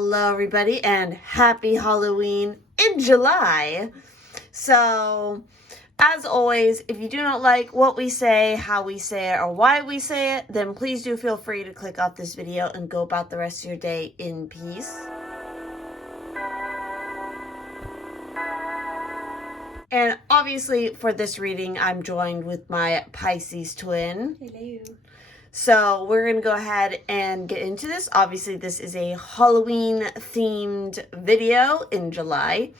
Hello everybody and happy Halloween in July. So as always, if you do not like what we say, how we say it, or why we say it, then please do feel free to click off this video and go about the rest of your day in peace. And obviously for this reading, I'm joined with my Pisces twin. Hello. So we're going to go ahead and get into this. Obviously, this is a Halloween themed video in July.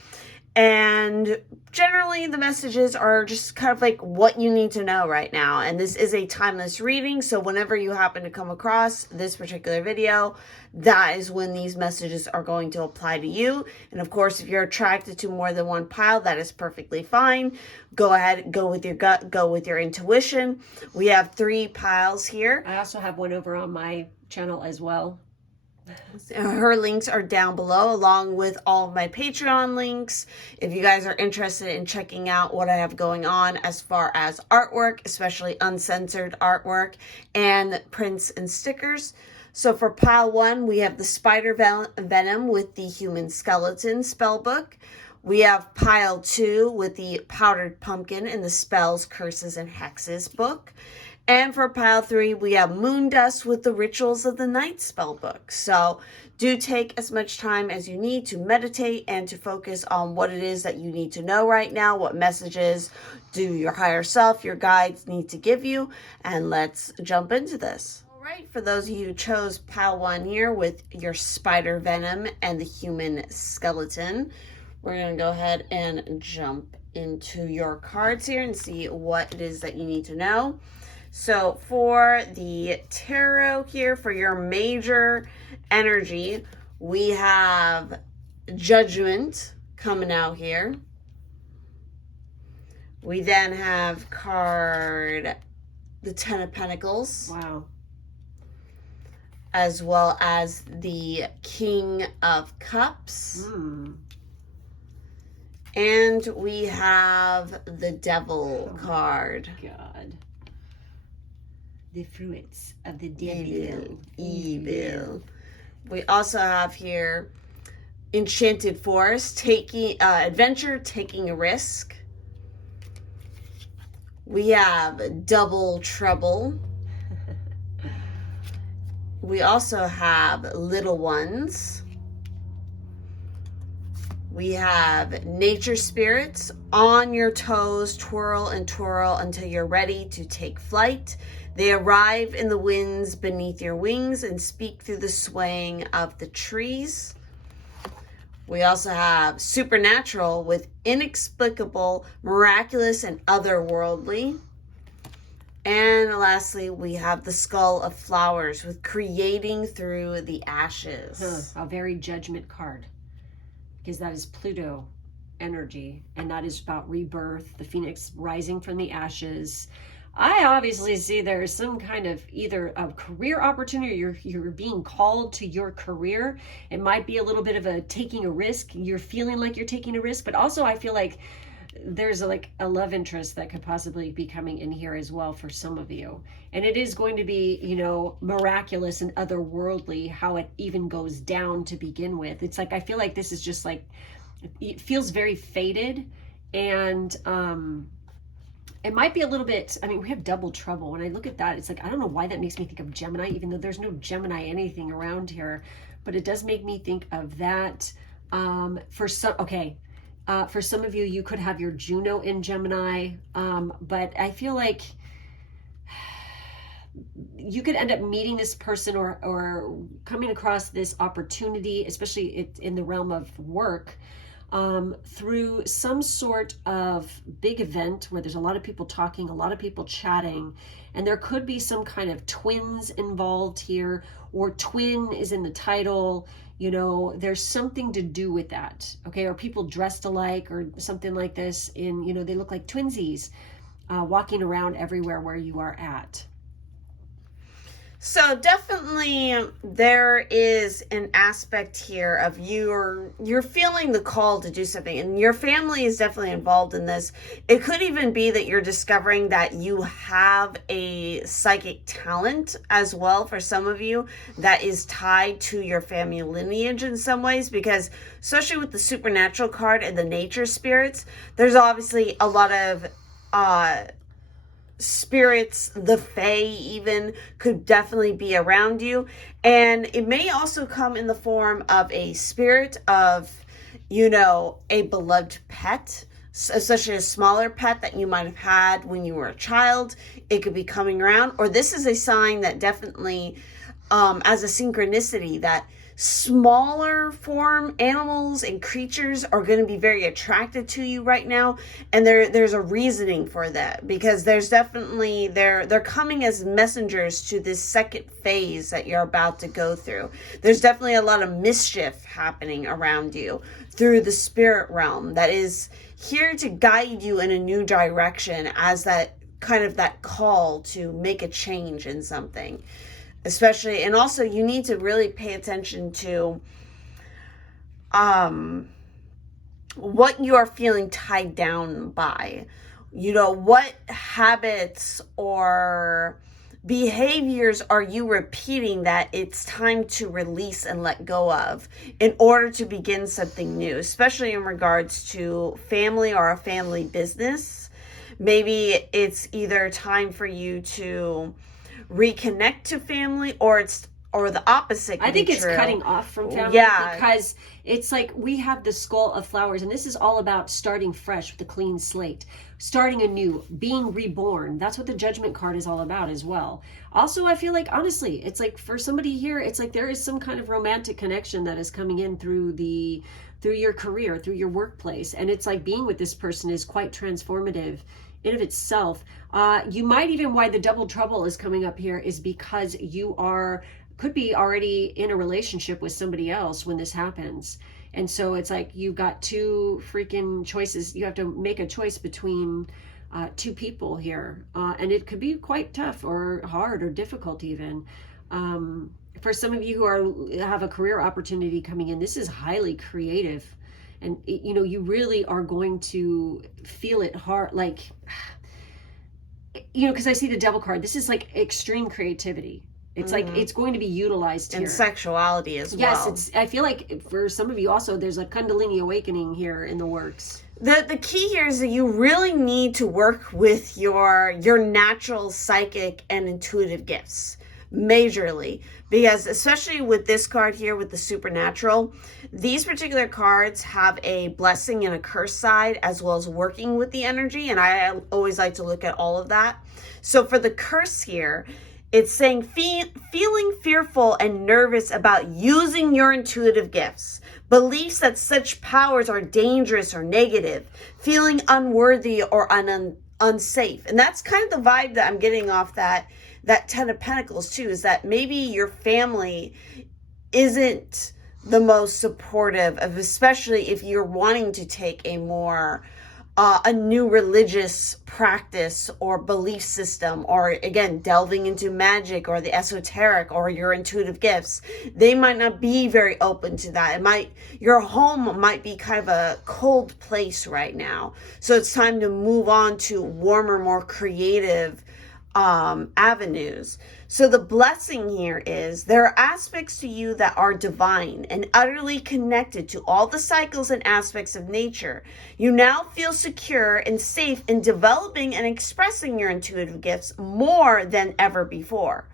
And generally the messages are just kind of like what you need to know right now. And this is a timeless reading. So whenever you happen to come across this particular video, that is when these messages are going to apply to you. And of course, if you're attracted to more than one pile, that is perfectly fine. Go ahead, go with your gut, go with your intuition. We have 3 piles here. I also have one over on my channel as well. Her links are down below along with all of my Patreon links. If you guys are interested in checking out what I have going on as far as artwork, especially uncensored artwork and prints and stickers. So for pile 1, we have the Spider Venom with the Human Skeleton spellbook. We have pile 2 with the Powdered Pumpkin and the Spells, Curses, and Hexes book. And for pile 3, we have Moon Dust with the Rituals of the Night spellbook. So do take as much time as you need to meditate and to focus on what it is that you need to know right now, what messages do your higher self, your guides need to give you. And let's jump into this. All right, for those of you who chose pile 1 here with your Spider Venom and the Human Skeleton, we're going to go ahead and jump into your cards here and see what it is that you need to know. So for the tarot here, for your major energy, we have Judgment coming out here. We then have card the 10 of Pentacles. Wow. As well as the King of Cups. And we have the Devil card. God. The fruits of the devil. Evil. We also have here Enchanted Forest, adventure, taking a risk. We have Double Trouble. We also have Little Ones. We have Nature Spirits, on your toes, twirl and twirl until you're ready to take flight. They arrive in the winds beneath your wings and speak through the swaying of the trees. We also have Supernatural with inexplicable, miraculous, and otherworldly. And lastly, we have the Skull of Flowers with creating through the ashes. A very Judgment card. Because that is Pluto energy. And that is about rebirth, the phoenix rising from the ashes. I obviously see there's some kind of either a career opportunity, or you're being called to your career. It might be a little bit of a taking a risk. You're feeling like you're taking a risk, but also I feel like there's like a love interest that could possibly be coming in here as well for some of you. And it is going to be, you know, miraculous and otherworldly how it even goes down to begin with. It's like, I feel like this is just like, it feels very fated. And, it might be a little bit, I mean, we have Double Trouble. When I look at that, it's like, I don't know why that makes me think of Gemini, even though there's no Gemini anything around here, but it does make me think of that. For some of you, you could have your Juno in Gemini, but I feel like you could end up meeting this person or coming across this opportunity, especially in the realm of work, through some sort of big event where there's a lot of people talking, a lot of people chatting, and there could be some kind of twins involved here, or twin is in the title. You know, there's something to do with that, okay? Or people dressed alike or something like this, in, you know, they look like twinsies walking around everywhere where you are at. So definitely there is an aspect here of you're feeling the call to do something, and your family is definitely involved in this. It could even be that you're discovering that you have a psychic talent as well for some of you that is tied to your family lineage in some ways, because especially with the supernatural card and the nature spirits, there's obviously a lot of spirits, the fae even, could definitely be around you. And it may also come in the form of a spirit of, a beloved pet, especially a smaller pet that you might have had when you were a child. It could be coming around, or this is a sign that definitely, as a synchronicity, that smaller form animals and creatures are going to be very attracted to you right now, and there's a reasoning for that, because there's definitely they're coming as messengers to this second phase that you're about to go through. There's definitely a lot of mischief happening around you through the spirit realm that is here to guide you in a new direction, as that kind of that call to make a change in something. Especially, and also you need to really pay attention to what you are feeling tied down by. What habits or behaviors are you repeating that it's time to release and let go of in order to begin something new, especially in regards to family or a family business. Maybe it's either time for you to reconnect to family, or the opposite. I think it's cutting off from family, because it's like we have the skull of flowers, and this is all about starting fresh with a clean slate, starting anew, being reborn. That's what the Judgment card is all about as well. Also, I feel like, honestly, it's like for somebody here, it's like there is some kind of romantic connection that is coming in through your career, through your workplace, and it's like being with this person is quite transformative in of itself. You might even, why the double trouble is coming up here is because you could be already in a relationship with somebody else when this happens. And so it's like you've got two freaking choices. You have to make a choice between two people here. And it could be quite tough or hard or difficult even. For some of you who have a career opportunity coming in, this is highly creative. And, you really are going to feel it hard, like, because I see the Devil card. This is like extreme creativity. It's like it's going to be utilized here. And sexuality as well. Yes, I feel like for some of you also, there's a Kundalini awakening here in the works. The key here is that you really need to work with your natural psychic and intuitive gifts majorly, because especially with this card here with the supernatural, these particular cards have a blessing and a curse side, as well as working with the energy, and I always like to look at all of that. So for the curse here, it's saying feeling fearful and nervous about using your intuitive gifts, beliefs that such powers are dangerous or negative, feeling unworthy or unsafe. And that's kind of the vibe that I'm getting off that Ten of Pentacles too, is that maybe your family isn't the most supportive of, especially if you're wanting to take a more a new religious practice or belief system, or again delving into magic or the esoteric or your intuitive gifts. They might not be very open to that. Your home might be kind of a cold place right now, so it's time to move on to warmer, more creative avenues. So the blessing here is there are aspects to you that are divine and utterly connected to all the cycles and aspects of nature. You now feel secure and safe in developing and expressing your intuitive gifts more than ever before.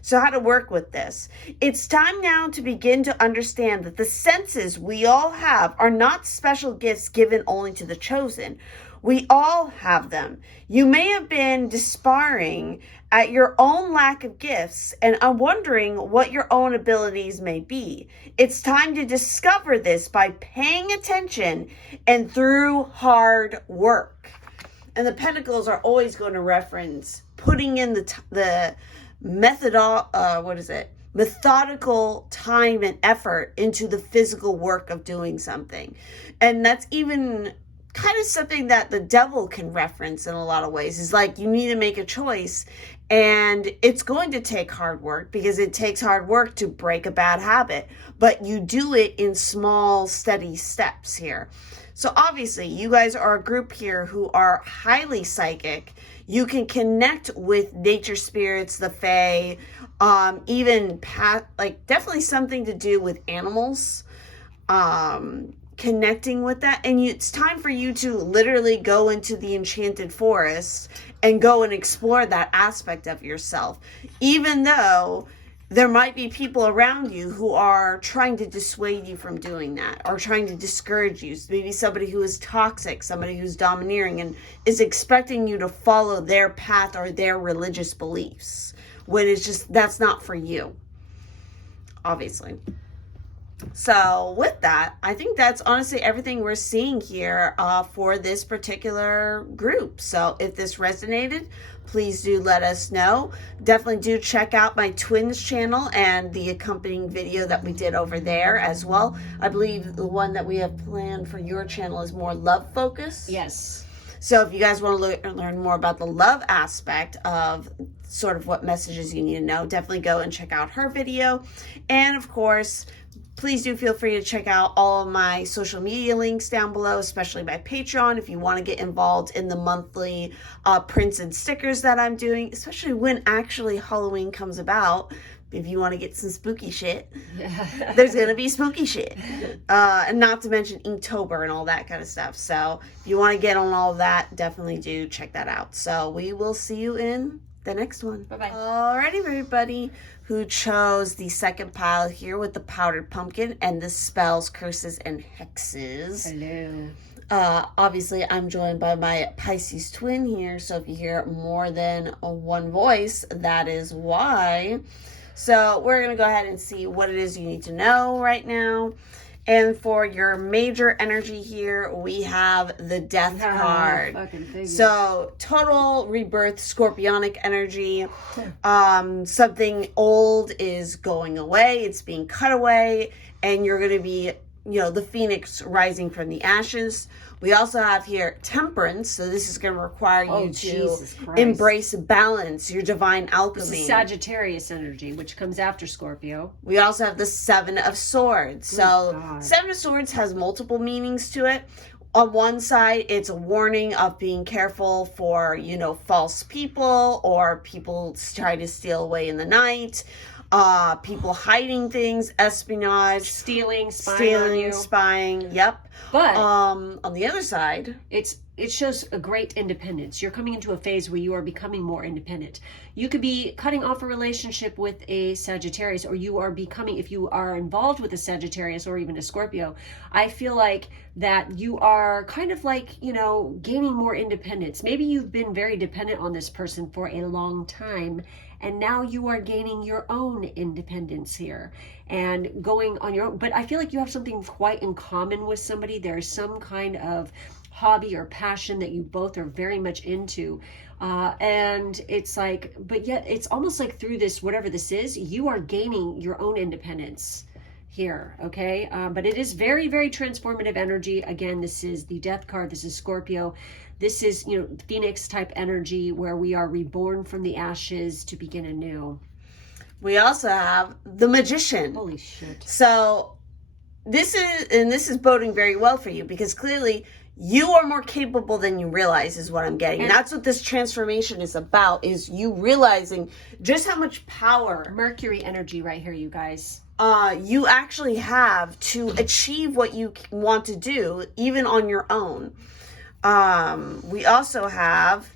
So how to work with this? It's time now to begin to understand that the senses we all have are not special gifts given only to the chosen. We all have them. You may have been despairing at your own lack of gifts and are wondering what your own abilities may be. It's time to discover this by paying attention and through hard work. And the Pentacles are always going to reference putting in the methodical time and effort into the physical work of doing something. And that's even kind of something that the devil can reference in a lot of ways. Is like, you need to make a choice, and it's going to take hard work, because it takes hard work to break a bad habit, but you do it in small, steady steps here. So obviously you guys are a group here who are highly psychic. You can connect with nature spirits, the fae, even like definitely something to do with animals, connecting with that. And it's time for you to literally go into the enchanted forest and go and explore that aspect of yourself, even though there might be people around you who are trying to dissuade you from doing that, or trying to discourage you. Maybe somebody who is toxic, somebody who's domineering, and is expecting you to follow their path or their religious beliefs, when it's just, that's not for you, obviously. So with that, I think that's honestly everything we're seeing here for this particular group. So if this resonated, please do let us know. Definitely do check out my twins channel and the accompanying video that we did over there as well. I believe the one that we have planned for your channel is more love focused. Yes. So if you guys want to learn more about the love aspect of sort of what messages you need to know, definitely go and check out her video. And of course, please do feel free to check out all of my social media links down below, especially my Patreon, if you want to get involved in the monthly prints and stickers that I'm doing, especially when actually Halloween comes about. If you want to get some spooky shit, there's going to be spooky shit. And not to mention Inktober and all that kind of stuff. So if you want to get on all of that, definitely do check that out. So we will see you in the next one. Bye-bye. Alrighty, everybody who chose the second pile here with the powdered pumpkin and the spells, curses, and hexes. Hello. Obviously, I'm joined by my Pisces twin here, so if you hear more than one voice, that is why. So we're going to go ahead and see what it is you need to know right now. And for your major energy here, we have the Death card. So total rebirth, scorpionic energy. Something old is going away. It's being cut away. And you're going to be, the phoenix rising from the ashes. We also have here temperance. So this is going to require you to embrace balance, your divine alchemy. This is Sagittarius energy, which comes after Scorpio. We also have the Seven of Swords. So Seven of Swords has multiple meanings to it. On one side, it's a warning of being careful for, false people, or people trying to steal away in the night. People hiding things, espionage, stealing, spying. Yep. But on the other side, it shows a great independence. You're coming into a phase where you are becoming more independent. You could be cutting off a relationship with a Sagittarius, or you are becoming, if you are involved with a Sagittarius or even a Scorpio, I feel like that you are kind of like, gaining more independence. Maybe you've been very dependent on this person for a long time, and now you are gaining your own independence here and going on your own. But I feel like you have something quite in common with somebody. There's some kind of hobby or passion that you both are very much into. And it's like, but yet it's almost like through this, whatever this is, you are gaining your own independence here. Okay. But it is very, very transformative energy. Again, this is the Death card. This is Scorpio. This is, Phoenix type energy, where we are reborn from the ashes to begin anew. We also have the Magician. Holy shit. So this is boding very well for you, because clearly you are more capable than you realize, is what I'm getting. And that's what this transformation is about, is you realizing just how much power. Mercury energy right here, you guys. You actually have to achieve what you want to do, even on your own. We also have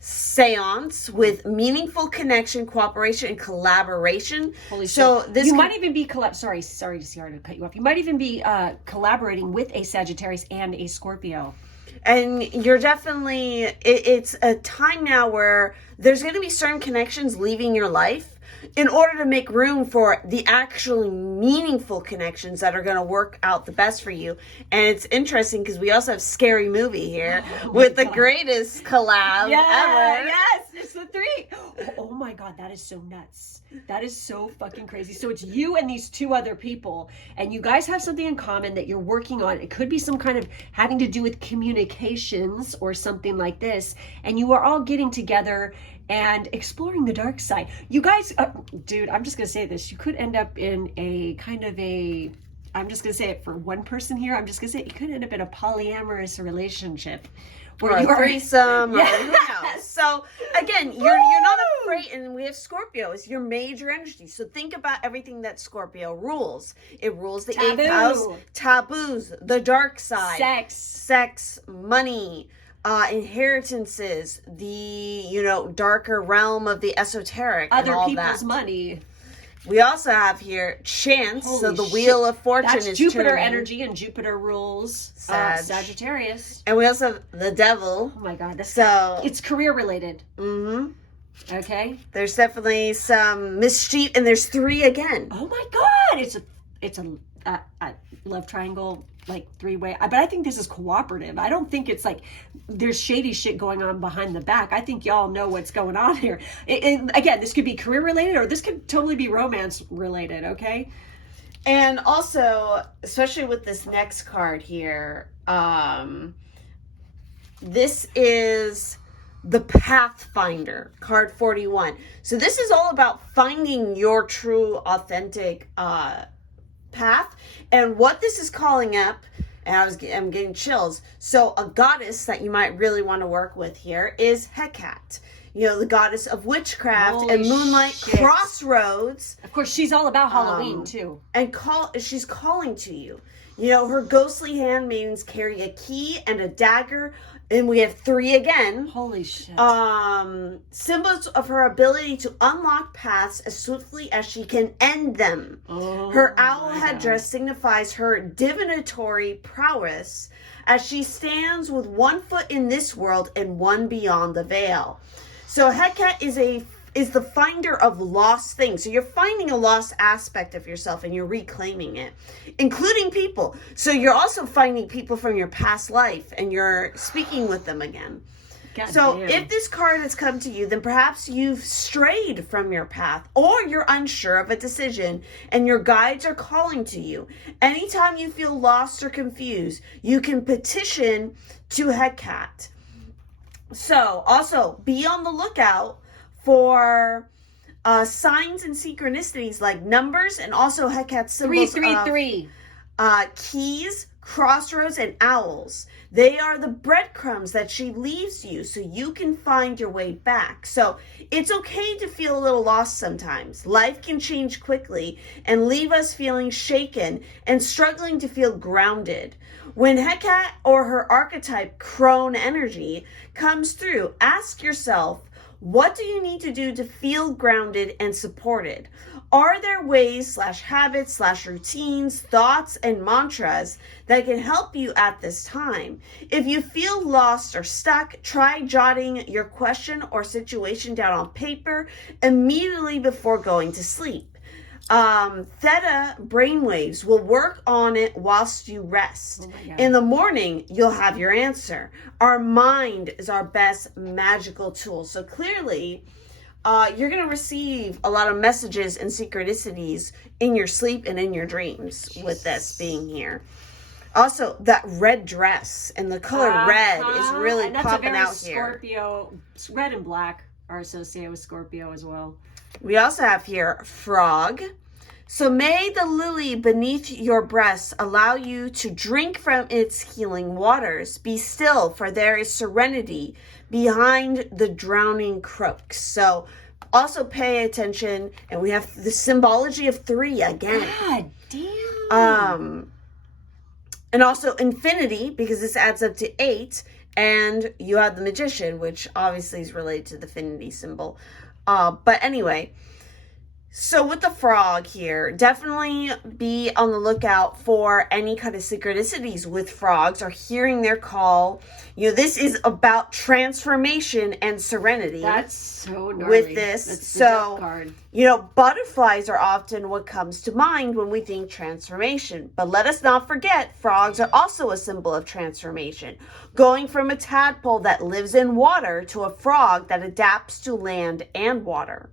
seance with meaningful connection, cooperation, and collaboration. Holy shit. This might even be sorry, Ciarra, to cut you off. You might even be collaborating with a Sagittarius and a Scorpio. And you're definitely, it's a time now where there's going to be certain connections leaving your life, in order to make room for the actually meaningful connections that are going to work out the best for you. And it's interesting because we also have Scary Movie here with the greatest collab ever. Yes, it's the three. Oh my God, that is so nuts. That is so fucking crazy. So it's you and these two other people, and you guys have something in common that you're working on. It could be some kind of having to do with communications or something like this. And you are all getting together and exploring the dark side. You guys, dude, I'm just going to say this. You could end up in a kind of a, I'm just going to say it for one person here. I'm just going to say you could end up in a polyamorous relationship. Or a threesome, or who knows. So again, you're not afraid, and we have Scorpio is your major energy. So think about everything that Scorpio rules. It rules the 8th house, taboos, the dark side, sex, money, inheritances, the darker realm of the esoteric, other and all people's that. money. We also have here chance. Holy so the shit. wheel of fortune That's is Jupiter turning. energy, and Jupiter rules Sagittarius. And we also have the devil. Oh my God. So it's career related. Mm-hmm. Okay. There's definitely some mischief, and there's 3 again. Oh my God. It's a love triangle, like 3-way. But I think this is cooperative. I don't think it's like there's shady shit going on behind the back. I think y'all know what's going on here. Again, this could be career related, or this could totally be romance related. Okay. And also, especially with this next card here, this is the Pathfinder, card 41. So this is all about finding your true, authentic path. And what this is calling up, and I'm getting chills. So a goddess that you might really want to work with here is Hecate. The goddess of witchcraft. Holy and moonlight shit. Crossroads. Of course, she's all about Halloween too. And she's calling to you. Her ghostly handmaidens carry a key and a dagger, and we have 3 again. Holy shit. Symbols of her ability to unlock paths as swiftly as she can end them. Her owl headdress signifies her divinatory prowess as she stands with 1 foot in this world and 1 beyond the veil. So Hecate is the finder of lost things. So you're finding a lost aspect of yourself and you're reclaiming it, including people. So you're also finding people from your past life and you're speaking with them again. God so damn. If this card has come to you, then perhaps you've strayed from your path, or you're unsure of a decision and your guides are calling to you. Anytime you feel lost or confused, you can petition to Hecate. So also be on the lookout for signs and synchronicities like numbers, and also Hecate's symbols 333. Keys, crossroads, and owls. They are the breadcrumbs that she leaves you so you can find your way back. So it's okay to feel a little lost sometimes. Life can change quickly and leave us feeling shaken and struggling to feel grounded. When Hecate or her archetype crone energy comes through, ask yourself, what do you need to do to feel grounded and supported? Are there ways /habits /routines, thoughts, and mantras that can help you at this time? If you feel lost or stuck, try jotting your question or situation down on paper immediately before going to sleep. Theta brainwaves will work on it whilst you rest. In the morning, you'll have your answer. Our mind is our best magical tool. So clearly, you're going to receive a lot of messages and synchronicities in your sleep and in your dreams with this being here. Also, that red dress and the color red is really popping out here. Scorpio, red and black are associated with Scorpio as well. We also have here frog. So may the lily beneath your breast allow you to drink from its healing waters. Be still, for there is serenity behind the drowning crooks. So also pay attention, and we have the symbology of 3 again. God damn. And also infinity, because this adds up to 8, and you have the magician, which obviously is related to the infinity symbol. But anyway, So with the frog here, definitely be on the lookout for any kind of synchronicities with frogs or hearing their call. You know, this is about transformation and serenity. That's so gnarly. With this. That's the So, death card. you know, butterflies are often what comes to mind when we think transformation. But let us not forget, frogs are also a symbol of transformation. Going from a tadpole that lives in water to a frog that adapts to land and water.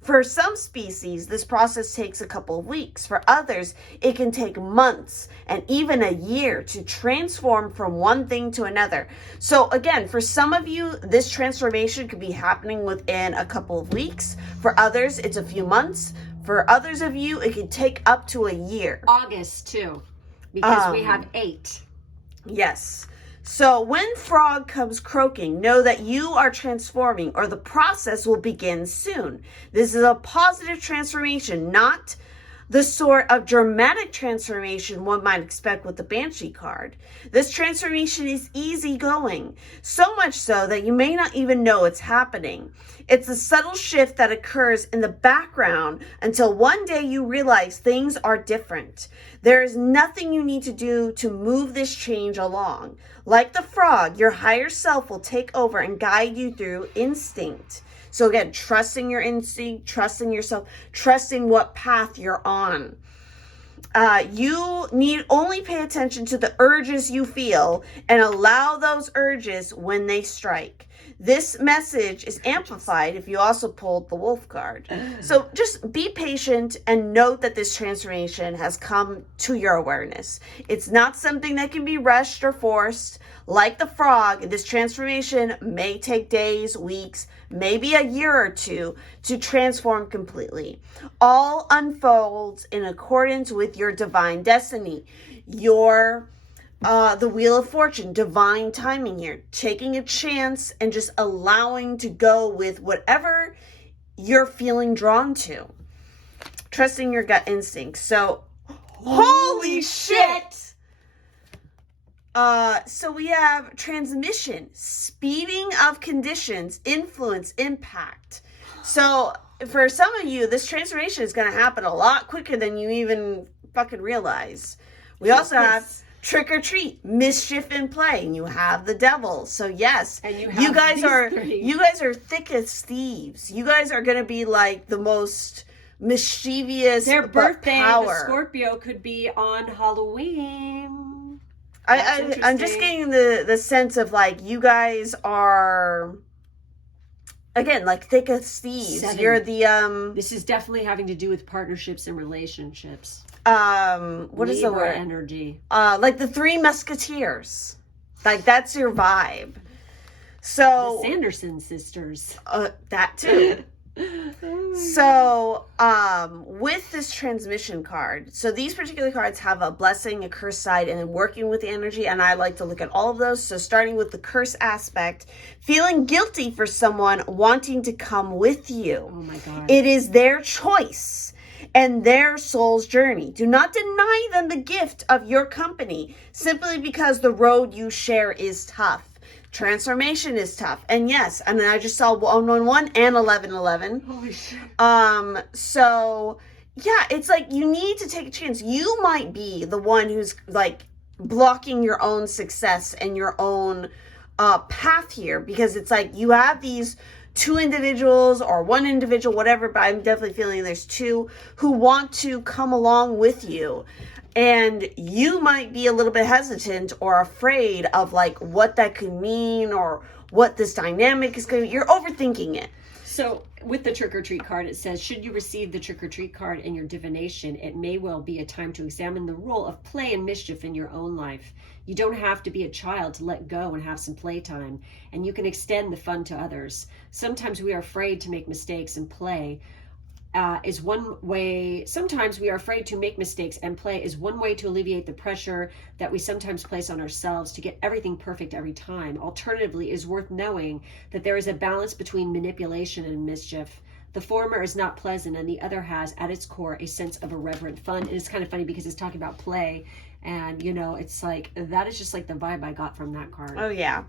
For some species, this process takes a couple of weeks. For others, it can take months and even a year to transform from one thing to another. So again, for some of you, this transformation could be happening within a couple of weeks. For others, it's a few months. For others of you, it could take up to a year. August too, because we have 8. Yes. So when frog comes croaking, know that you are transforming or the process will begin soon. This is a positive transformation, not the sort of dramatic transformation one might expect with the Banshee card. This transformation is easygoing, so much so that you may not even know it's happening. It's a subtle shift that occurs in the background until one day you realize things are different. There is nothing you need to do to move this change along. Like the frog, your higher self will take over and guide you through instinct. So again, trusting your instinct, trusting yourself, trusting what path you're on. You need only pay attention to the urges you feel and allow those urges when they strike. This message is amplified if you also pulled the wolf card. So just be patient and note that this transformation has come to your awareness. It's not something that can be rushed or forced. Like the frog, this transformation may take days, weeks, maybe a year or two to transform completely. All unfolds in accordance with your divine destiny. The Wheel of Fortune, divine timing here, taking a chance and just allowing to go with whatever you're feeling drawn to. Trusting your gut instincts. So, holy shit! So we have transmission, speeding of conditions, influence, impact. So for some of you, this transformation is going to happen a lot quicker than you even fucking realize. We also have trick or treat, mischief in play, and you have the devil. So yes, and you guys are thick as thieves. You guys are going to be like the most mischievous. Their birthday, the Scorpio, could be on Halloween. I'm just getting the sense of like you guys are again like thick as thieves. 7. You're the This is definitely having to do with partnerships and relationships. What is the word? Energy. Like the Three Musketeers. Like that's your vibe. So the Sanderson sisters. That too. So, with this transmission card, so these particular cards have a blessing, a curse side, and then working with the energy, and I like to look at all of those. So starting with the curse aspect, feeling guilty for someone wanting to come with you. Oh my God. It is their choice and their soul's journey. Do not deny them the gift of your company simply because the road you share is tough. Transformation is tough. And yes, and then I just saw 111 and 1111. Holy shit. So yeah, it's like you need to take a chance. You might be the one who's like blocking your own success and your own path here, because it's like you have these two individuals or one individual, whatever, but I'm definitely feeling there's two who want to come along with you. And you might be a little bit hesitant or afraid of like what that could mean or what this dynamic is going to be. You're overthinking it. So with the trick or treat card, it says, should you receive the trick or treat card in your divination, it may well be a time to examine the role of play and mischief in your own life. You don't have to be a child to let go and have some playtime, and you can extend the fun to others. Sometimes we are afraid to make mistakes and play. Is one way. Sometimes we are afraid to make mistakes, and play is one way to alleviate the pressure that we sometimes place on ourselves to get everything perfect every time. Alternatively, it is worth knowing that there is a balance between manipulation and mischief. The former is not pleasant, and the other has at its core a sense of irreverent fun. And it's kind of funny because it's talking about play, and you know, it's like that is just like the vibe I got from that card. Oh yeah.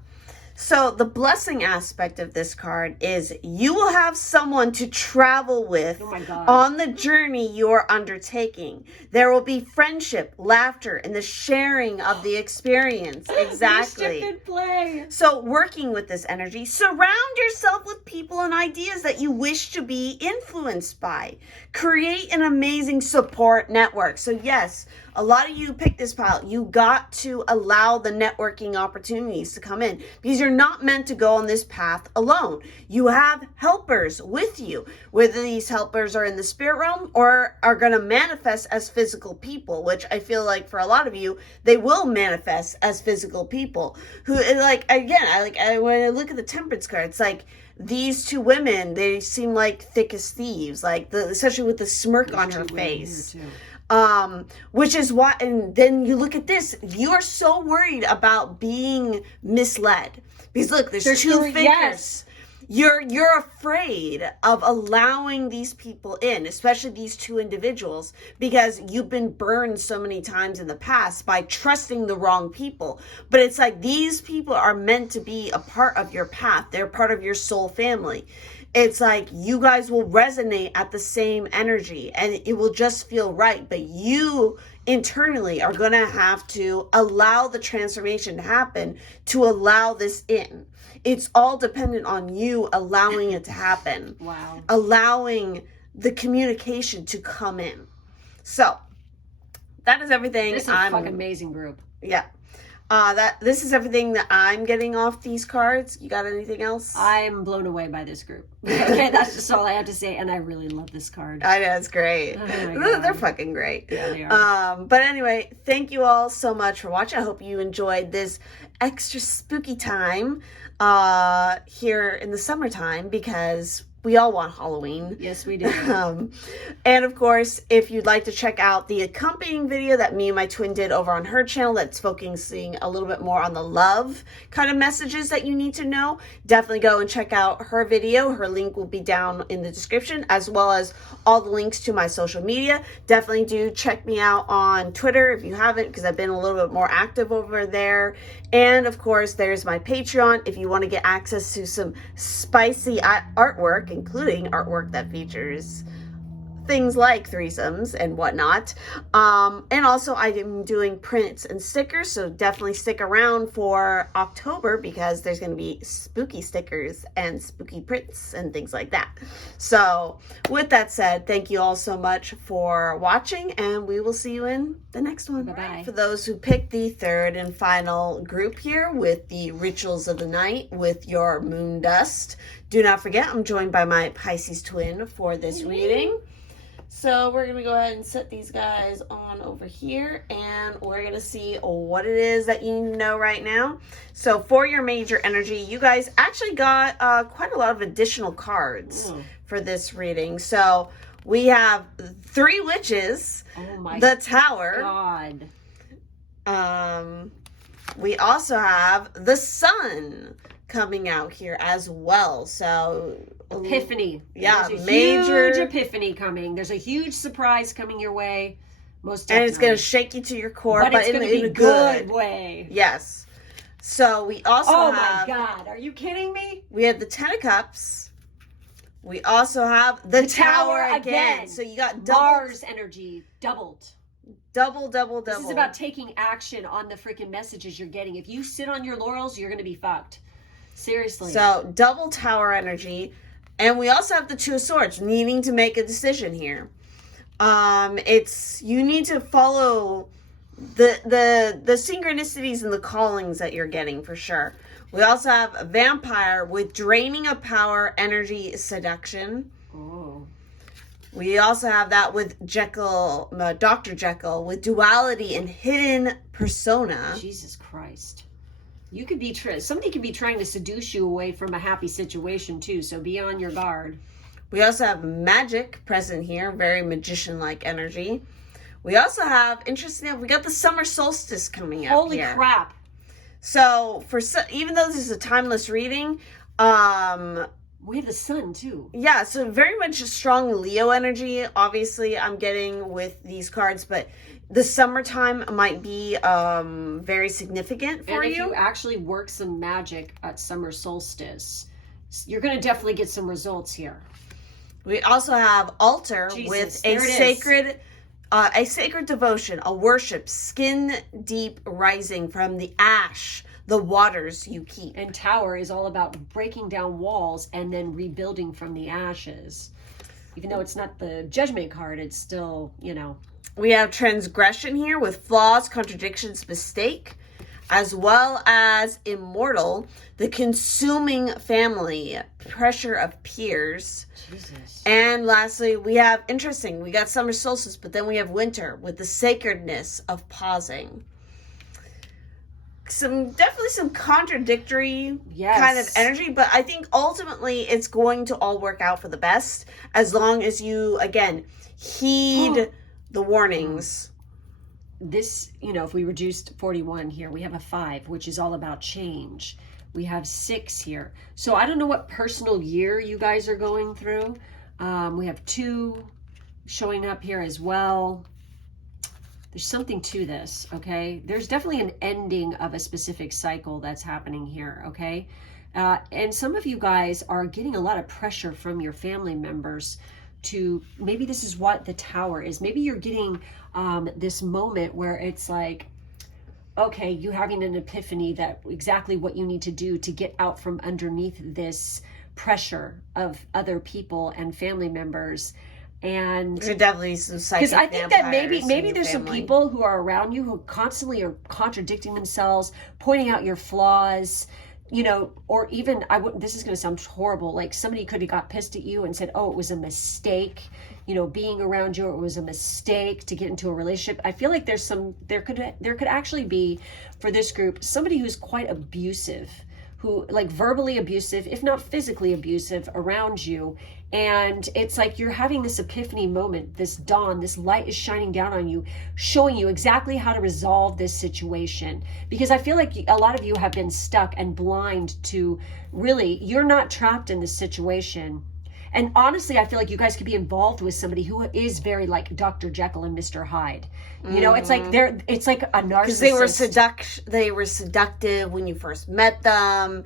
So the blessing aspect of this card is you will have someone to travel with on the journey you are undertaking. There will be friendship, laughter, and the sharing of the experience. Exactly. Mischief in play. So working with this energy, surround yourself with people and ideas that you wish to be influenced by. Create an amazing support network. So yes, a lot of you pick this pile. You got to allow the networking opportunities to come in because you're not meant to go on this path alone. You have helpers with you, whether these helpers are in the spirit realm or are going to manifest as physical people, which I feel like for a lot of you, they will manifest as physical people who, like, again, when I look at the Temperance card, it's like, these two women, they seem like thick as thieves, like especially with the smirk on her face. Which is why, and then you look at this, you are so worried about being misled. Because look, there's two figures. Yes. You're afraid of allowing these people in, especially these two individuals, because you've been burned so many times in the past by trusting the wrong people. But it's like these people are meant to be a part of your path. They're part of your soul family. It's like you guys will resonate at the same energy and it will just feel right. But you internally are going to have to allow the transformation to happen to allow this in. It's all dependent on you allowing it to happen. Wow. Allowing the communication to come in. So that is everything. This is a fucking amazing group. Yeah. This is everything that I'm getting off these cards. You got anything else? I'm blown away by this group. Okay, that's just all I have to say. And I really love this card. I know, it's great. Oh They're fucking great. Yeah, they are. But anyway, thank you all so much for watching. I hope you enjoyed this extra spooky time here in the summertime because we all want Halloween. Yes, we do. And of course, if you'd like to check out the accompanying video that me and my twin did over on her channel that's focusing a little bit more on the love kind of messages that you need to know, definitely go and check out her video. Her link will be down in the description, as well as all the links to my social media. Definitely do check me out on Twitter if you haven't, because I've been a little bit more active over there. And of course, there's my Patreon if you want to get access to some spicy artwork, including artwork that features things like threesomes and whatnot. And also I am doing prints and stickers, so definitely stick around for October because there's going to be spooky stickers and spooky prints and things like that. So with that said, thank you all so much for watching, and we will see you in the next one. Bye-bye. For those who picked the third and final group here with the rituals of the night with your moon dust, do not forget I'm joined by my Pisces twin for this reading. So we're going to go ahead and set these guys on over here, and we're going to see what it is that you need to know right now. So for your major energy, you guys actually got quite a lot of additional cards for this reading. So we have 3 witches, the Tower. God. We also have the Sun coming out here as well. So epiphany. Yeah, there's a major huge epiphany coming. There's a huge surprise coming your way. Most definitely. And it's going to shake you to your core, but it's in a good way. Yes. So we also have... Oh my God, are you kidding me? We have the Ten of Cups. We also have the Tower again. So you got Mars energy doubled. Double. This is about taking action on the freaking messages you're getting. If you sit on your laurels, you're going to be fucked. Seriously. So double Tower energy. And we also have the Two of Swords, needing to make a decision here. You need to follow the synchronicities and the callings that you're getting for sure. We also have a Vampire with draining of power, energy, seduction. Oh. We also have that with Jekyll, Dr. Jekyll, with duality and hidden persona. Jesus Christ. You could be somebody could be trying to seduce you away from a happy situation too, so be on your guard. We also have magic present here, very magician-like energy. We also have, interesting, we got the summer solstice coming up. Holy crap. So even though this is a timeless reading, we have the sun too. Yeah, so very much a strong Leo energy. Obviously, I'm getting with these cards, but the summertime might be very significant for and if you. you actually work some magic at summer solstice, you're going to definitely get some results here. We also have altar Jesus, with there a sacred devotion, a worship, skin deep rising from the ash, the waters you keep. And tower is all about breaking down walls and then rebuilding from the ashes. Even though it's not the judgment card, it's still, you know. We have transgression here with flaws, contradictions, mistake, as well as immortal, the consuming family, pressure of peers. Jesus. And lastly, we have interesting. We got summer solstice, but then we have winter with the sacredness of pausing. Definitely some contradictory kind of energy, but I think ultimately it's going to all work out for the best as long as you, again, heed the warnings. This, you know, if we reduced 41 here, we have a 5, which is all about change. We have 6 here. So I don't know what personal year you guys are going through. We have 2 showing up here as well. There's something to this, okay? There's definitely an ending of a specific cycle that's happening here, okay? And some of you guys are getting a lot of pressure from your family members to, maybe this is what the tower is. Maybe you're getting this moment where it's like, okay, you having an epiphany that exactly what you need to do to get out from underneath this pressure of other people and family members. And there's definitely some psychic, because I think that maybe there's family. some people who are around you who constantly are contradicting themselves, pointing out your flaws, you know, or even this is going to sound horrible, like somebody could have got pissed at you and said, oh, it was a mistake, you know, being around you, it was a mistake to get into a relationship. I feel like there could actually be, for this group, somebody who's quite abusive, who like verbally abusive, if not physically abusive around you. And it's like you're having this epiphany moment, this dawn, this light is shining down on you, showing you exactly how to resolve this situation. Because I feel like a lot of you have been stuck and blind to, really, you're not trapped in this situation. And honestly, I feel like you guys could be involved with somebody who is very like Dr. Jekyll and Mr. Hyde. You know, it's like it's like a narcissist. Because they were seductive when you first met them.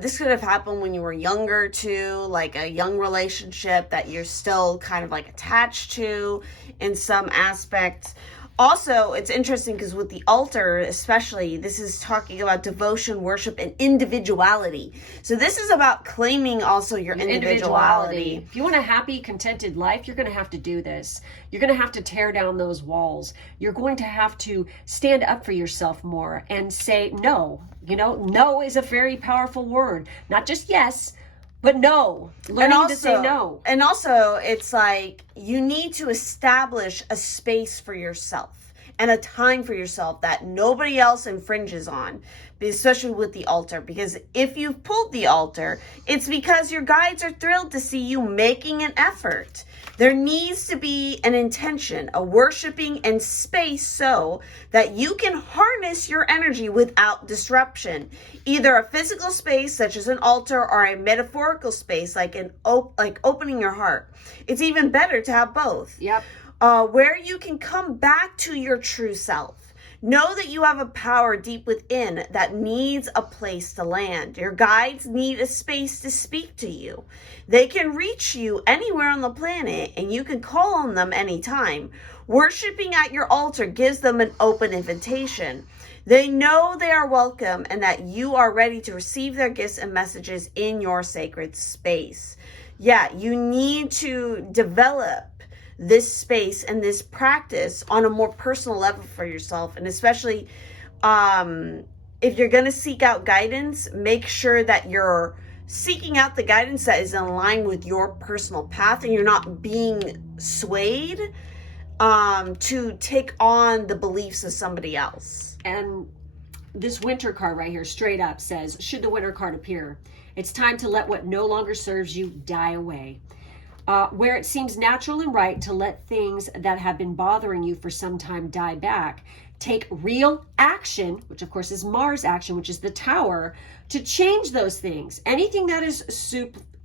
This could have happened when you were younger too, like a young relationship that you're still kind of like attached to in some aspects. Also, it's interesting because with the altar, especially, this is talking about devotion, worship, and individuality. So this is about claiming also your individuality. If you want a happy, contented life, you're going to have to do this. You're going to have to tear down those walls. You're going to have to stand up for yourself more and say no. You know, no is a very powerful word. Not just yes, but no. Learning to say no. And also, it's like you need to establish a space for yourself and a time for yourself that nobody else infringes on, especially with the altar. Because if you've pulled the altar, it's because your guides are thrilled to see you making an effort. There needs to be an intention, a worshiping and space so that you can harness your energy without disruption. Either a physical space such as an altar or a metaphorical space like opening your heart. It's even better to have both. Yep. Where you can come back to your true self. Know that you have a power deep within that needs a place to land. Your guides need a space to speak to you. They can reach you anywhere on the planet and you can call on them anytime. Worshipping at your altar gives them an open invitation. They know they are welcome and that you are ready to receive their gifts and messages in your sacred space. Yeah, you need to develop this space and this practice on a more personal level for yourself. And especially if you're going to seek out guidance, make sure that you're seeking out the guidance that is in line with your personal path and you're not being swayed to take on the beliefs of somebody else. And this winter card right here straight up says, should the winter card appear, it's time to let what no longer serves you die away. Where it seems natural and right to let things that have been bothering you for some time die back, take real action, which of course is Mars action, which is the tower, to change those things. Anything that is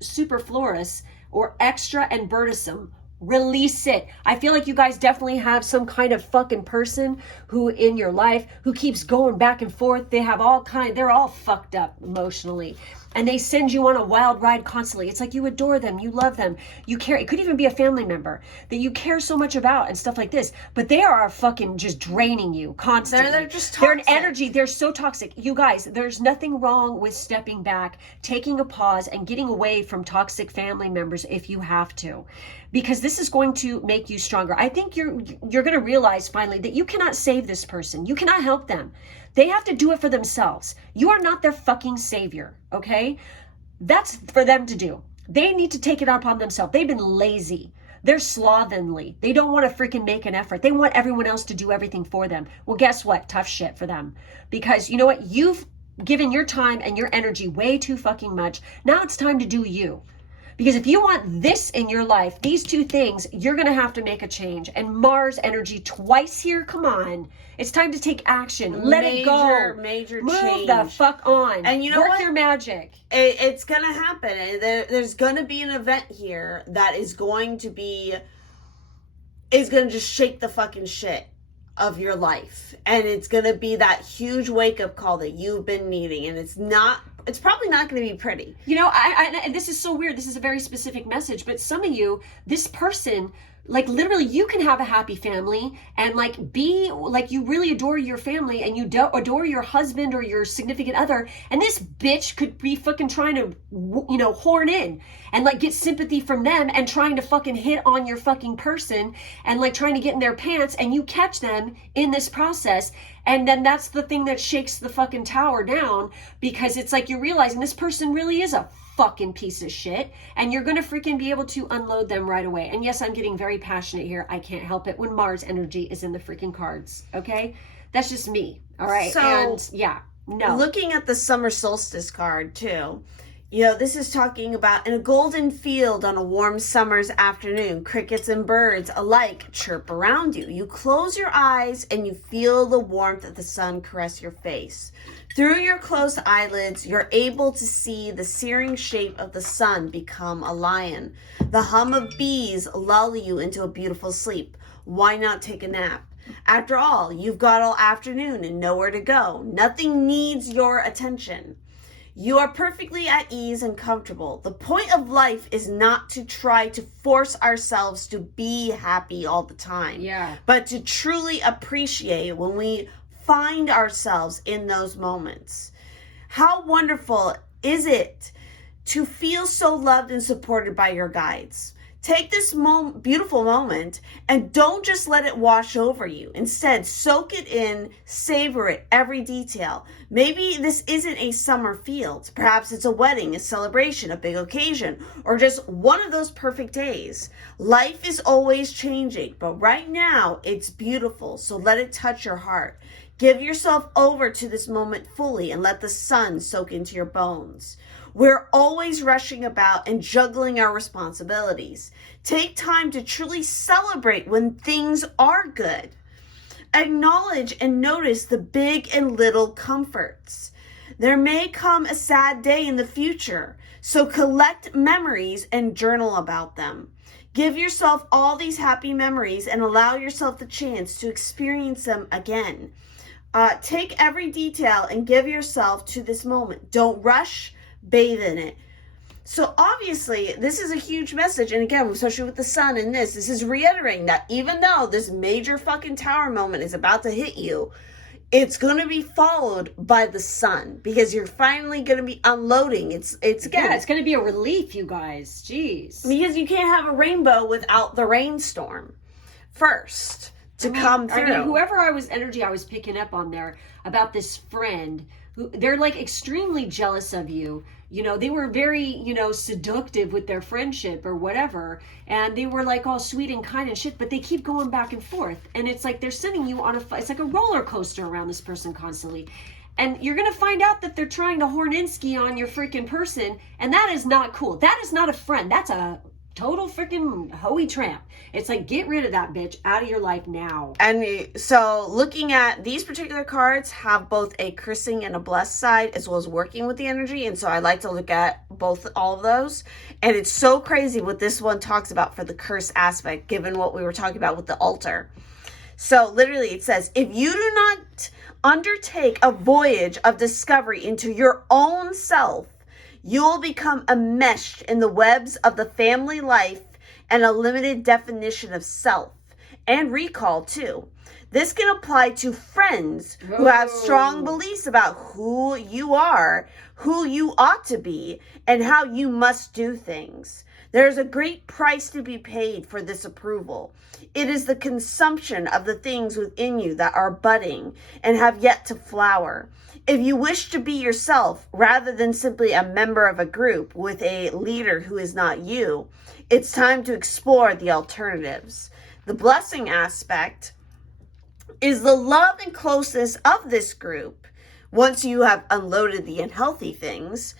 superfluous or extra and burdensome, Release it. I feel like you guys definitely have some kind of fucking person who in your life who keeps going back and forth. They're all fucked up emotionally. And they send you on a wild ride constantly. It's like you adore them, you love them, you care. It could even be a family member that you care so much about and stuff like this. But they are fucking just draining you constantly. They're just toxic. They're an energy. They're so toxic. You guys, there's nothing wrong with stepping back, taking a pause, and getting away from toxic family members if you have to. Because this is going to make you stronger. I think you're going to realize finally that you cannot save this person. You cannot help them. They have to do it for themselves. You are not their fucking savior, okay? That's for them to do. They need to take it upon themselves. They've been lazy. They're slovenly. They don't want to freaking make an effort. They want everyone else to do everything for them. Well, guess what? Tough shit for them. Because you know what? You've given your time and your energy way too fucking much. Now it's time to do you. Because if you want this in your life, these two things, you're going to have to make a change. And Mars energy twice here, come on. It's time to take action. Let it go. Major Move change. the fuck on. And you know Work what? your magic. It's going to happen. There's going to be an event here that is going to just shake the fucking shit of your life. And it's going to be that huge wake-up call that you've been needing. And it's probably not going to be pretty. You know, and this is so weird. This is a very specific message, but some of you, this person, like literally you can have a happy family and like be like you really adore your family and you adore your husband or your significant other, and this bitch could be fucking trying to, you know, horn in and like get sympathy from them and trying to fucking hit on your fucking person and like trying to get in their pants, and you catch them in this process. And then that's the thing that shakes the fucking tower down, because it's like you're realizing this person really is a fucking piece of shit, and you're going to freaking be able to unload them right away. And yes, I'm getting very passionate here. I can't help it when Mars energy is in the freaking cards. Okay? That's just me. All right. So, and yeah, no. Looking at the summer solstice card too, you know, this is talking about in a golden field on a warm summer's afternoon, crickets and birds alike chirp around you. You close your eyes and you feel the warmth of the sun caress your face. Through your closed eyelids, you're able to see the searing shape of the sun become a lion. The hum of bees lull you into a beautiful sleep. Why not take a nap? After all, you've got all afternoon and nowhere to go. Nothing needs your attention. You are perfectly at ease and comfortable. The point of life is not to try to force ourselves to be happy all the time, but to truly appreciate when we find ourselves in those moments. How wonderful is it to feel so loved and supported by your guides? Take this beautiful moment and don't just let it wash over you. Instead, soak it in, savor it, every detail. Maybe this isn't a summer field. Perhaps it's a wedding, a celebration, a big occasion, or just one of those perfect days. Life is always changing, but right now it's beautiful, so let it touch your heart. Give yourself over to this moment fully and let the sun soak into your bones. We're always rushing about and juggling our responsibilities. Take time to truly celebrate when things are good. Acknowledge and notice the big and little comforts. There may come a sad day in the future, so collect memories and journal about them. Give yourself all these happy memories and allow yourself the chance to experience them again. Take every detail and give yourself to this moment. Don't rush. Bathe in it. So obviously this is a huge message, and again, especially with the sun and this is reiterating that even though this major fucking tower moment is about to hit you, it's going to be followed by the sun, because you're finally going to be unloading. It's again, it's going to be a relief, you guys. Jeez, because you can't have a rainbow without the rainstorm first to come through. I mean, whoever I was picking up on there about this friend who they're like extremely jealous of you. You know, they were very, you know, seductive with their friendship or whatever. And they were like all sweet and kind and shit, but they keep going back and forth. And it's like they're sending you on it's like a roller coaster around this person constantly. And you're going to find out that they're trying to Horninsky on your freaking person. And that is not cool. That is not a friend. That's a total freaking hoey tramp. It's like, get rid of that bitch out of your life now. And so looking at these particular cards have both a cursing and a blessed side, as well as working with the energy. And so I like to look at all of those. And it's so crazy what this one talks about for the curse aspect, given what we were talking about with the altar. So literally it says, if you do not undertake a voyage of discovery into your own self, you will become enmeshed in the webs of the family life and a limited definition of self and recall too. This can apply to friends who have strong beliefs about who you are, who you ought to be, and how you must do things. There is a great price to be paid for this approval. It is the consumption of the things within you that are budding and have yet to flower. If you wish to be yourself rather than simply a member of a group with a leader who is not you, it's time to explore the alternatives. The blessing aspect is the love and closeness of this group, once you have unloaded the unhealthy things,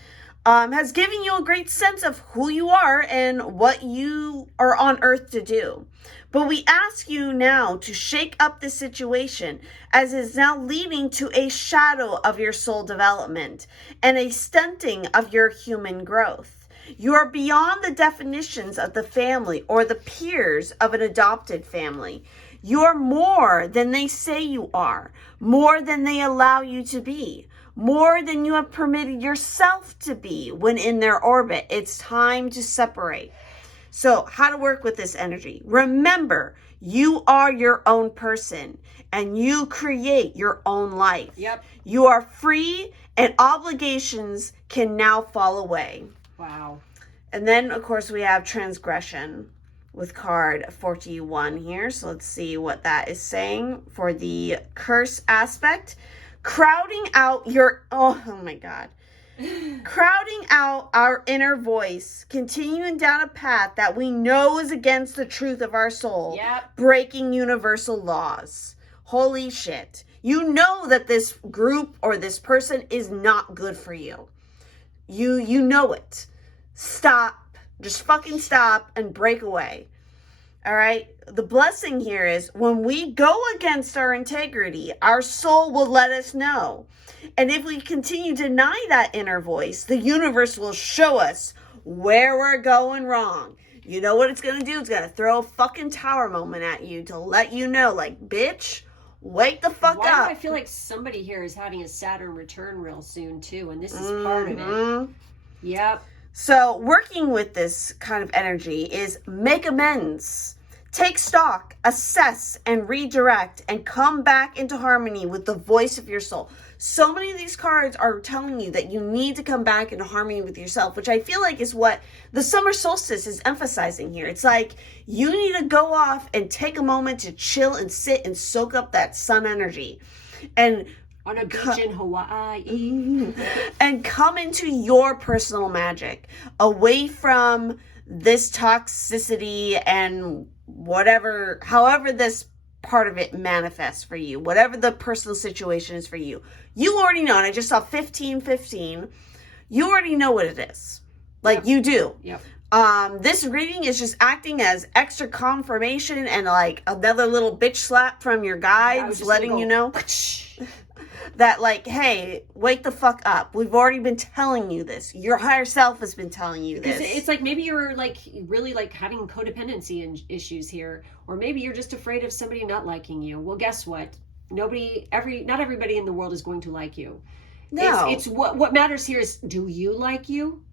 has given you a great sense of who you are and what you are on earth to do. But we ask you now to shake up the situation, as it is now leading to a shadow of your soul development and a stunting of your human growth. You are beyond the definitions of the family or the peers of an adopted family. You are more than they say you are, more than they allow you to be, more than you have permitted yourself to be when in their orbit. It's time to separate. So how to work with this energy? Remember, you are your own person and you create your own life. Yep. You are free and obligations can now fall away. Wow. And then, of course, we have transgression with card 41 here. So let's see what that is saying for the curse aspect. Crowding out your, oh my God. Crowding out our inner voice, continuing down a path that we know is against the truth of our soul, breaking universal laws. Holy shit. You know that this group or this person is not good for you. You know it. Stop. Just fucking stop and break away. All right. The blessing here is when we go against our integrity, our soul will let us know. And if we continue to deny that inner voice, the universe will show us where we're going wrong. You know what it's going to do? It's going to throw a fucking tower moment at you to let you know, like, bitch, wake the fuck up. Why do I feel like somebody here is having a Saturn return real soon too? And this is part of it. Yep. So working with this kind of energy is make amends. Take stock, assess, and redirect, and come back into harmony with the voice of your soul. So many of these cards are telling you that you need to come back into harmony with yourself, which I feel like is what the summer solstice is emphasizing here. It's like you need to go off and take a moment to chill and sit and soak up that sun energy. And on a beach in Hawaii. And come into your personal magic, away from this toxicity and whatever, however this part of it manifests for you, whatever the personal situation is for you. You already know, and I just saw 1515. You already know what it is. Like, you do. Yep. This reading is just acting as extra confirmation and like another little bitch slap from your guides, letting you know that, like, hey, wake the fuck up. We've already been telling you this. Your higher self has been telling you this. It's like maybe you're like really like having codependency issues here, or maybe you're just afraid of somebody not liking you. Well, guess what? Not everybody in the world is going to like you. No. It's what matters here is, do you like you?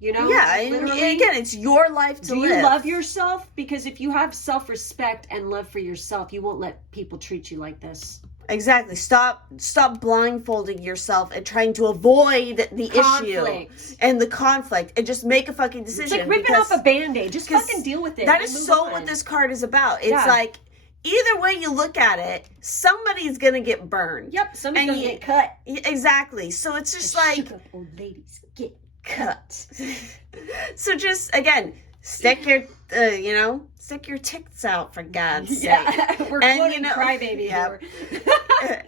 You know? Yeah, and again, it's your life to live. Do you love yourself? Because if you have self-respect and love for yourself, you won't let people treat you like this. Exactly. Stop blindfolding yourself and trying to avoid the issue and the conflict and just make a fucking decision. It's like ripping off a Band-Aid. Just fucking deal with it. That is so what this card is about. It's like, either way you look at it, somebody's going to get burned. Yep, somebody's going to get cut. Exactly. So it's just like, old ladies get cut. So just, again, stick your tits out, for God's sake. We're quoting Crybaby here.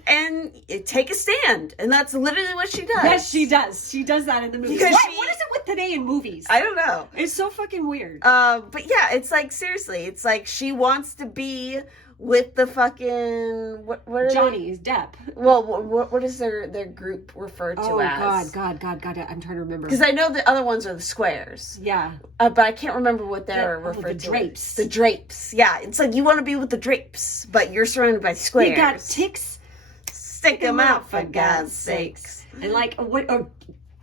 And take a stand. And that's literally what she does. Yes, she does. She does that in the movie. What is it with with today in movies? I don't know. It's so fucking weird. But yeah, it's like, seriously, it's like she wants to be with the fucking what are Johnny Depp. Well, what is their group referred to as? God! I'm trying to remember. Because I know the other ones are the squares. Yeah. But I can't remember what they're referred to. The drapes. The drapes. Yeah, it's like you want to be with the drapes, but you're surrounded by squares. You got ticks. Stick them out for God's sakes. And like what? Oh,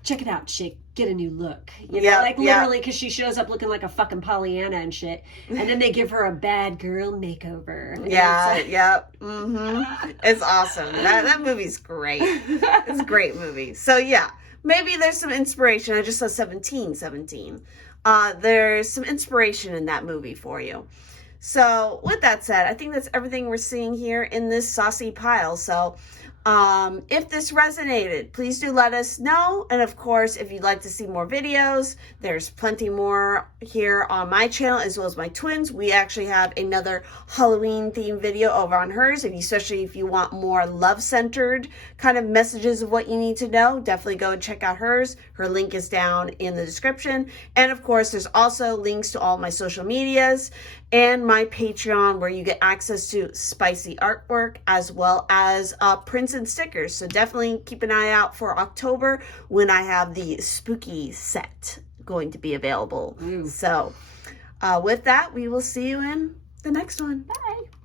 check it out, chick. Get a new look. You know, Yeah, like literally, because she shows up looking like a fucking Pollyanna and shit, and then they give her a bad girl makeover. Yeah, yep. It's awesome. That movie's great. It's a great movie. So yeah, maybe there's some inspiration. I just saw 1717. There's some inspiration in that movie for you. So with that said, I think that's everything we're seeing here in this saucy pile. So if this resonated, please do let us know. And of course, if you'd like to see more videos, there's plenty more here on my channel as well as my twins. We actually have another Halloween themed video over on hers. Especially if you want more love-centered kind of messages of what you need to know, definitely go and check out hers. Her link is down in the description. And of course, there's also links to all my social medias and my Patreon, where you get access to spicy artwork as well as prints and stickers. So definitely keep an eye out for October when I have the spooky set going to be available. So with that, we will see you in the next one. Bye.